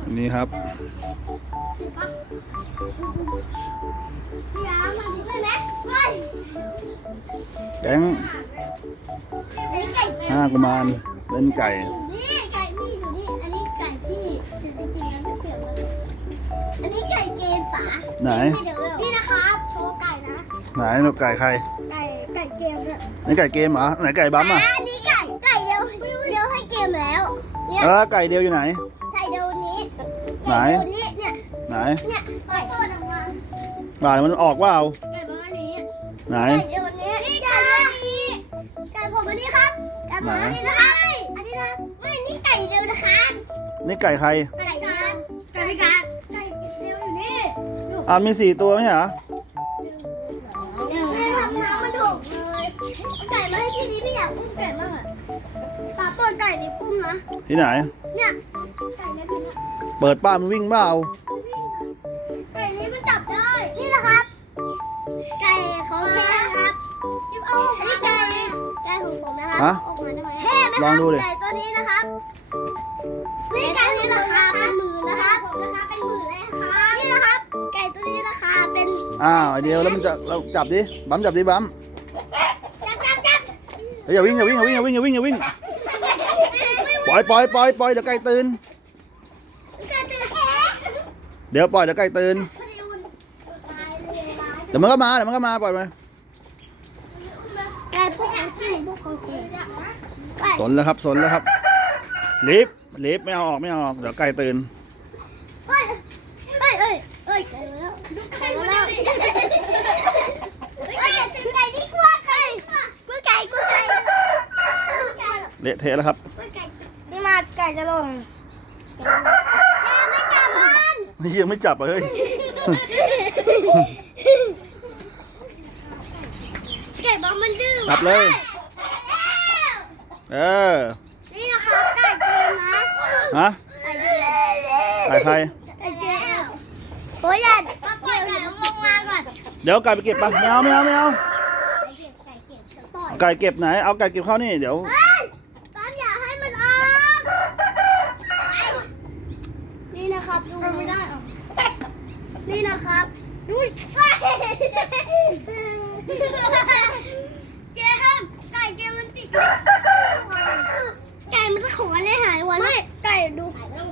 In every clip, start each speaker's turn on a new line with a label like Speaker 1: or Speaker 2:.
Speaker 1: นี่ครับแก๊งกุมารเล่นไก่
Speaker 2: นี่ไก่พี่อยู่นี่อันนี้ไก่พี่แต่จริงๆนั้นไม่เปลี่ยนเลยอันนี้ไก่เกมป๋า
Speaker 1: ไหน
Speaker 2: นี่นะครับโชว์ไก่นะ
Speaker 1: ไหนเราไก่ใคร
Speaker 2: ไก่เกมเนี่ย
Speaker 1: นี่ไก่เกมเหรอไหนไก่บัมอ่ะ
Speaker 2: อันนี้ไก่เดียวให้เกมแล้ว
Speaker 1: แล้วไก่เดียวอยู่ไหน
Speaker 2: ไก่เดียวนี้
Speaker 1: ไหน
Speaker 2: เนี่ย
Speaker 1: ไหน
Speaker 2: เนี่ยไก่ตัวดำมัน
Speaker 1: บ่ายมันออกว่าเอา
Speaker 2: ไก่ประมาณนี้
Speaker 1: ไหน
Speaker 2: ไก่เดียวนี้นี่ไก่นี้ไก่ผมอันนี้ครับไก่ผมอันนี้นะครับอันนี้นะไม่นี่ไก่เดียวนะครับ
Speaker 1: นี่ไก่ใคร
Speaker 2: ไก่การไก่เดียวอยู่นี่
Speaker 1: มี4 ตัวไหมเหรอ
Speaker 2: ไม่ทำน้ำมันถูกเลยไก่มาให้พี่นี้พี่อยากอุ้มไก่มากตาต้นไก่นี่ปุ้มนะ
Speaker 1: ที่ไหน
Speaker 2: เนี่ยไก่ในพี่นี้
Speaker 1: เปิดป้ามันวิ่งเปล่า
Speaker 2: ไก่นี้มันจับได้นี่นะครับไก่ของพี่นะครับอันนี้ไก่ของผมนะครับออกมาได้ไหม
Speaker 1: ลองดูดิ
Speaker 2: ไก่ตัวนี้นะครับนี่ไก่ตัวนี้ราคาเป็นหมื่นนะครับเป็นหมื่นเลยครับนี่นะครับไก่ตัวนี้ราคาเป็น
Speaker 1: เดียวแล้วมันจะเราจับดิบั๊มจับดิบั๊ม
Speaker 2: จับ
Speaker 1: อย่าวิ่งปล่อยเดี๋ยวไก่ตื่นเดี๋ยวปล่อยเดี๋ยวไก่ตื่นเดี๋ยวมันก็มาปล่อยไป
Speaker 2: ไก่พวกพวกคน
Speaker 1: สนแล้วครับลิฟไม่เอาออกเดี๋ยวไก่ตื่น
Speaker 2: เฮ้ยไก่แล้วไก่นี่กลัวไก่
Speaker 1: เละเทะแล้วครับ
Speaker 2: ไม่มาไก่จะลงไม่จับมัน
Speaker 1: นี่ยังไม่จับเลย
Speaker 2: ไก่บอกมันดื้อ
Speaker 1: จับเลย
Speaker 2: นี่นะคะไก่เกมนะ
Speaker 1: ไก่ใคร
Speaker 2: โอ้ยยันปล่อยไก่ลงมาก่อน
Speaker 1: เดี๋ยวไก่ไปเก็บปะไม่เอาไก่เก็บไหนเอาไก่เก็บเข้านี่เดี๋ยว
Speaker 2: ป้าอย่าให้มันออกนี่นะครับดูไม่ได้นี่นะครับดูเกมไก่เกมมันจิกไก่มันจะขออะไรหายวันไม่ไก่ดู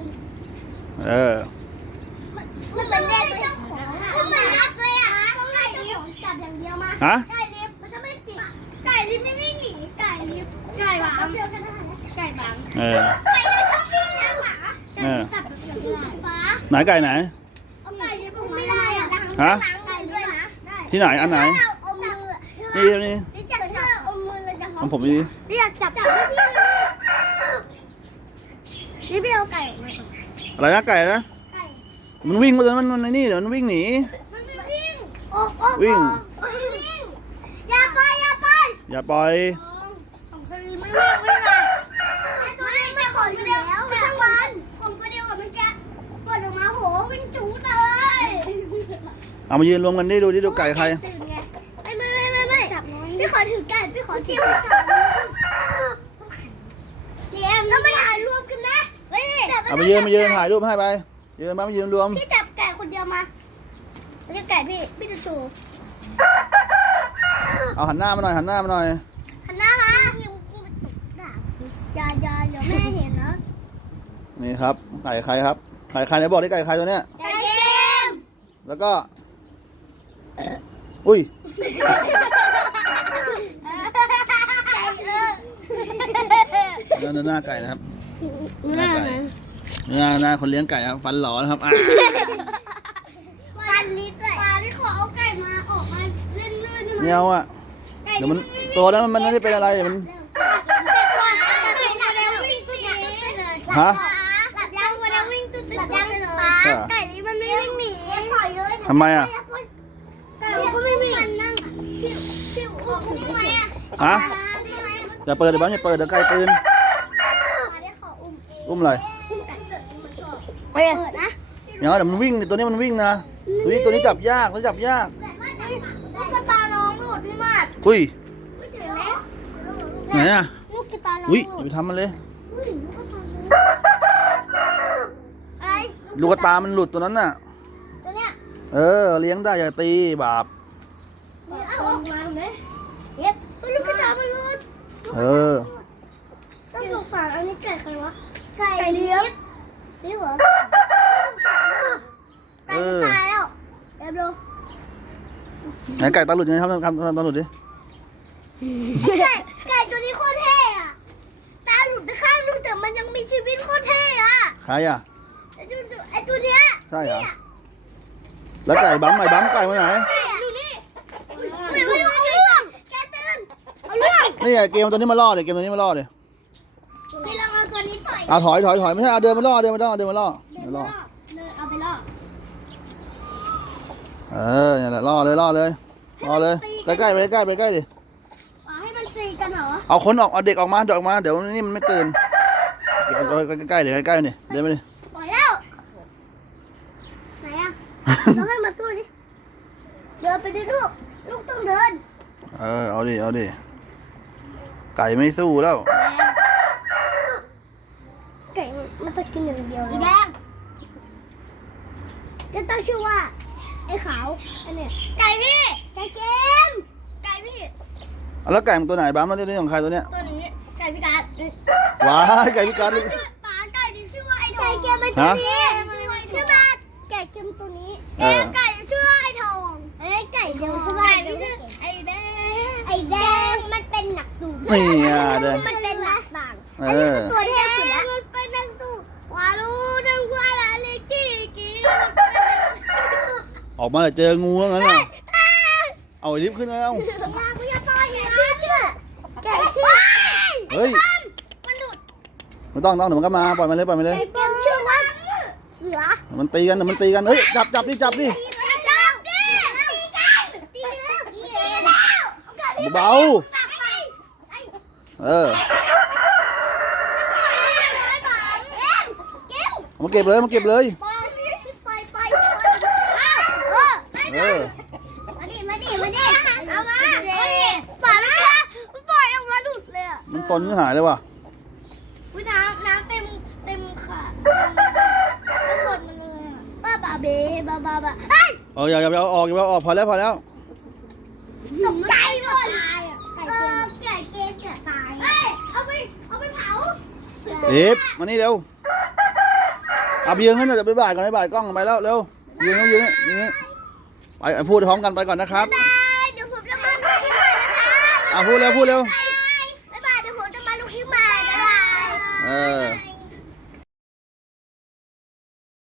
Speaker 2: มันเป็นเล่นเจ้าของมันเหมือนนักเลยไก่ลิฟจับอย่างเดียวมาไก่ลิฟมันจะไม่จิกไก่ลิฟไม่วิ่งหนีไก่ลิฟไก่บังไก่บังไก่เลยชอบวิ่งนะหมาไก่จับแบบนี้ฟ้า
Speaker 1: ไหนไก่ไหน
Speaker 2: เอาไก่ลิฟไม่ได้ไก่ด้วยนะ
Speaker 1: ที่ไหนอันไหนนี่
Speaker 2: จับถ้าอมมือเลยจะ
Speaker 1: ของผมนี่
Speaker 2: อยากจับพี่พี่เอาไก่ออกมา
Speaker 1: อะไรนะไก่นะมันวิ่งมาเลยมันนี่เดี๋ยวมันวิ่งหนี
Speaker 2: มันวิ่งอย่าปล่อยของคดีไม่วิ่งเลยตัวนี้ไม่ขออยู่แล้วทั้งวันผมก็เดียวกับมันแกปวดออกมาโหวิ่งจู๊เลย
Speaker 1: เอามายืนรวมกันดูไก่ใคร
Speaker 2: ไม่จับน้อยพี่ขอถือไก่พี่ขอเที่ยวเลี้ยงแล้วไม่ถ่ายรวมกันนะ
Speaker 1: เอามายืนถ่ายรูปให้ไปยืนรวม
Speaker 2: พี่จับไก่คนเดียวมาแล้วจะไก่พี่จะโชว์
Speaker 1: เอาหันหน้ามาหน่อย
Speaker 2: หันหน้ามาอย่าแม่เห็นนะ
Speaker 1: นี่ครับไก่ใครครับไก่ใครไหนบอกได้ไก่ใครตัวเนี้ย
Speaker 2: ไก่เกม
Speaker 1: แล้วก็อุ้ยหน้าไก่นะครับหน้าคนเลี้ยงไก่ครับฟันหล่อนะครับ
Speaker 2: ฟันลิฟต์เลยที่ขอเอาไก่มาออกมาเล่นลื่น
Speaker 1: เงี้ยวอ่ะเดี๋ยวมันตัวแล้วมันไม่ได้เป็นอะไรมันฮะ
Speaker 2: หลับยังวันนี้วิ่งตุ๊ดไก่นี้มันไม่วิ่งหนีปล่อยเลย
Speaker 1: ทำไมอ่ะ
Speaker 2: ไก่ก็ไม่มีมันนั่งพี่อุ้มไหม
Speaker 1: ฮะจะเปิดหรือเปล่าจะเปิดเดี๋ยวไก่ตื่นอุ้มอะไร
Speaker 2: เปิดนะ
Speaker 1: เดี๋ยวมันวิ่งตัวนี้มันวิ่งนะตัวนี้จับยากลูก
Speaker 2: กระตาน้องหลุดพี่มาด
Speaker 1: อุ้ยไหนอ่ะ
Speaker 2: ลูกกระตาน้อง
Speaker 1: อุ้ยอย่าไปทำมันเลย
Speaker 2: อะไร
Speaker 1: ลูกตามันหลุดตัวนั้นน่ะ
Speaker 2: ตัวเนี้ย
Speaker 1: เออเลี้ยงได้อย่าตีบาป
Speaker 2: เอาออกมาไหมเย็บลูกตามันหลุด
Speaker 1: เออ
Speaker 2: ต้องสงสารอันนี้ไก่ใครวะไก่เลี้ยงนี่เหรอไก่ตายแล้วเอ็มดู
Speaker 1: ไหนไก่ตาหลุดยังไงทำตาหลุดดิ
Speaker 2: ไก่ตัวนี้โคตรเท่อะตาหลุดไปข้างนึงแต่มันยังมีชีวิตโคตรเท่อะ
Speaker 1: ใครอ่ะ
Speaker 2: ไอตัวเนี้ย
Speaker 1: ใช่เหรอแล้วไก่บั๊มไก่มาไหน
Speaker 2: ไก่ดูนี่ไม่เอาเรื่องแกตื่นเอาเรื่อง
Speaker 1: นี่ไงเกมตัวนี้มาล่อเดี๋ยวเกมตัวนี้มาล่อเดี๋ยว
Speaker 2: พี่ลองเอาตัวนี้ปล่อย
Speaker 1: เอาถอยไม่ใช่เอาเดินมาล่อเดินมาล่อ
Speaker 2: เอาไปล่อ
Speaker 1: เออเนี่ยแหละล่อเลยใกล้ๆไปใกล้ดิ
Speaker 2: ให้มันซีกันเหรอ
Speaker 1: เอาคนออกเอาเด็กออกมาเดี๋ยวนี่มันไม่ตื่นเอาใกล้ๆเดี๋ยวใกล้ๆนี่เดินไปดิ
Speaker 2: ปล่อยแล้วไหนอะต้องให้มาสู้ดิเดินไปดิลูกต้องเดิน
Speaker 1: เอาดิไก่ไม่สู้แล้ว
Speaker 2: ไก่มันจะกินอย่างเดียวแดงจะตั้งชื่อว่าไอ้ขาวอันเนี้ยไก่พี่ไก่เกมไก่พี่
Speaker 1: แล้วไก่มันตัวไหนบ้างมันตัวนี้ของใครตัวเนี้ย
Speaker 2: ตัวนี้ไก่พิการ
Speaker 1: ว้ายไก่พิการ
Speaker 2: ป๋าไก่ที่ชื่อว่าไอ้ทองไก่เกมมันตัวนี้ใช่ไหมไก่เกมตัวนี้ไก่ชื่อไอ้ทองไก่เดียวใช่ไหมไก่ที่ชื่อไอ้แดงมันเป็นหนักสูง
Speaker 1: นี่อ่ะเดิน
Speaker 2: มันเป็นหนักต่าง
Speaker 1: เออ
Speaker 2: ตัวเท่สุดแล้วมันเป็นหนักสูงวาลูดังว่าอะไรกี่
Speaker 1: ออกมาเจองูงั้นน่ะเอาไอ้ลิฟต์ขึ้นแล้ว
Speaker 2: ไม่ยอมต่อยเลยชื่อไก่ชื่อ
Speaker 1: เฮ้ย
Speaker 2: มันหลุด
Speaker 1: ไม่ต้องเดี๋ยวมันก็มาปล่อยมันเลย
Speaker 2: ไก่เกมชื่อว่าเสือ
Speaker 1: มันตีกันเฮ้ยจับดิ
Speaker 2: จับดิตีแล้ว
Speaker 1: เบาเออมาเก็บเลย
Speaker 2: ไป
Speaker 1: เออ
Speaker 2: มาดิเอามาปล่อยมันปล่อยออกมาหลุดเลยอ่ะ
Speaker 1: มันซนหายเลยว่ะ
Speaker 2: น้ำเต็มขาหมดมันเลยอ่ะบ้าเบ้เฮ้ย
Speaker 1: อย่าเอาออกพอแล้ว
Speaker 2: ตกใจหมดไก่เกมจะตายเฮ้ยเอาไปเผา
Speaker 1: ลิฟต์มานี่เร็วเอายืนขึ้นเดี๋ยวไปบ่ายก่อนกล้องไปแล้วเร็วยืนไปพูดพร้อมกันไปก่อนนะครับ
Speaker 2: บายเดี๋ยวผมจะมาลุกขึ้นมานะคะ
Speaker 1: พูดเร็ว
Speaker 2: บ๊ายบายเดี๋ยวผมจะมาลุกขึ้นมาบ๊ายบาย
Speaker 1: เออ